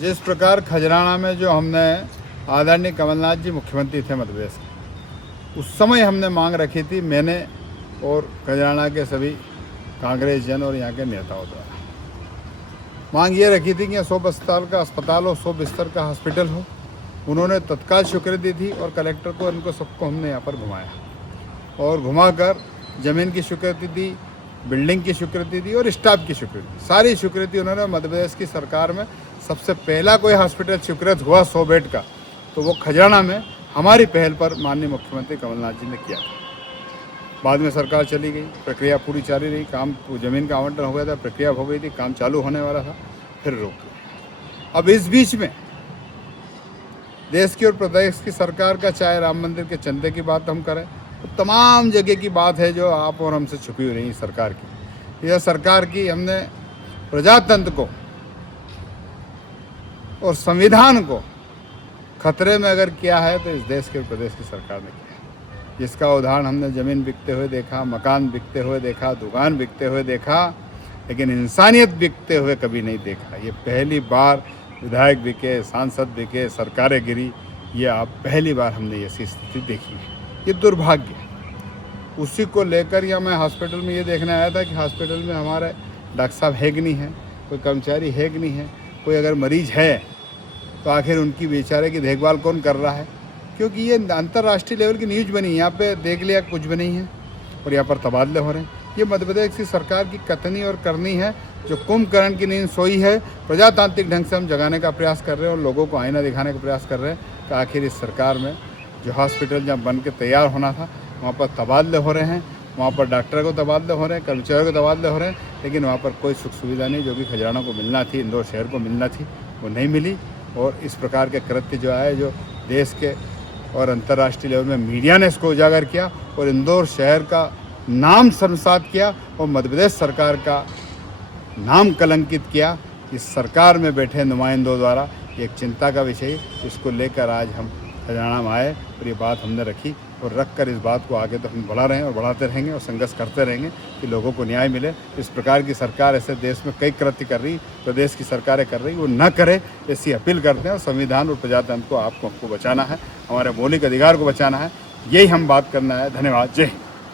जिस प्रकार खजराना में जो हमने आदरणीय कमलनाथ जी मुख्यमंत्री थे मध्य प्रदेश के, उस समय हमने मांग रखी थी, मैंने और खजराना के सभी कांग्रेस जन और यहाँ के नेताओं द्वारा मांग ये रखी थी कि यहाँ 100 अस्पताल हो, 100 बिस्तर का हॉस्पिटल हो। उन्होंने तत्काल स्वीकृति दी और कलेक्टर को इनको सबको हमने यहाँ पर घुमाया और घुमाकर ज़मीन की स्वीकृति दी, बिल्डिंग की स्वीकृति दी और स्टाफ की स्वीकृति, सारी स्वीकृति उन्होंने मध्य प्रदेश की सरकार में सबसे पहला कोई हॉस्पिटल स्वीकृत हुआ 100 बेड का, तो वो खजराना में हमारी पहल पर माननीय मुख्यमंत्री कमलनाथ जी ने किया था। बाद में सरकार चली गई, प्रक्रिया पूरी जारी रही, काम ज़मीन का आवंटन हो गया था, प्रक्रिया हो गई थी, काम चालू होने वाला था, फिर रोक गया। अब इस बीच में देश की और प्रदेश की सरकार का, चाहे राम मंदिर के चंदे की बात हम करें, तो तमाम जगह की बात है जो आप और हमसे छुपी हुई रही सरकार की। यह सरकार की हमने प्रजातंत्र को और संविधान को खतरे में अगर किया है तो इस देश के और प्रदेश की सरकार ने किया, जिसका उदाहरण हमने ज़मीन बिकते हुए देखा, मकान बिकते हुए देखा, दुकान बिकते हुए देखा, लेकिन इंसानियत बिकते हुए कभी नहीं देखा। ये पहली बार विधायक बिके, सांसद बिके, सरकारें गिरी, ये आप पहली बार हमने ऐसी स्थिति देखी है। ये दुर्भाग्य है। उसी को लेकर या मैं हॉस्पिटल में ये देखने आया था कि हॉस्पिटल में हमारे डॉक्टर साहब है कि नहीं है, कोई कर्मचारी है कि नहीं है, कोई अगर मरीज है तो आखिर उनकी बेचारे की देखभाल कौन कर रहा है, क्योंकि ये अंतर्राष्ट्रीय लेवल की न्यूज़ बनी, यहाँ पे देख लिया कुछ भी नहीं है और यहाँ पर तबादले हो रहे हैं। ये मध्य प्रदेश की सरकार की कथनी और करनी है, जो कुंभकर्ण की नींद सोई है। प्रजातांत्रिक ढंग से हम जगाने का प्रयास कर रहे हैं और लोगों को आईना दिखाने का प्रयास कर रहे हैं कि आखिर इस सरकार में जो हॉस्पिटल जहाँ बन के तैयार होना था वहाँ पर तबादले हो रहे हैं, वहाँ पर डॉक्टर को तबादले हो रहे हैं, कर्मचारियों को तबादले हो रहे हैं, लेकिन वहाँ पर कोई सुख सुविधा नहीं जो कि खजराना को मिलना थी, इंदौर शहर को मिलना थी, वो नहीं मिली। और इस प्रकार के कृत्य जो आए, जो देश के और अंतर्राष्ट्रीय लेवल में मीडिया ने इसको उजागर किया और इंदौर शहर का नाम शर्मसार किया और मध्य प्रदेश सरकार का नाम कलंकित किया। इस सरकार में बैठे नुमाइंदों द्वारा एक चिंता का विषय, इसको लेकर आज हम खजराना में आए और ये बात हमने रखी और रख कर इस बात को आगे तो हम बढ़ा रहे हैं और बढ़ाते रहेंगे और संघर्ष करते रहेंगे कि लोगों को न्याय मिले। इस प्रकार की सरकार ऐसे देश में कई कृत्य कर रही, प्रदेश की सरकारें कर रही, वो न करे, ऐसी अपील करते हैं। और संविधान और प्रजातंत्र को आपको बचाना है, हमारे मौलिक अधिकार को बचाना है, यही हम बात करना है। धन्यवाद। जय हिंद।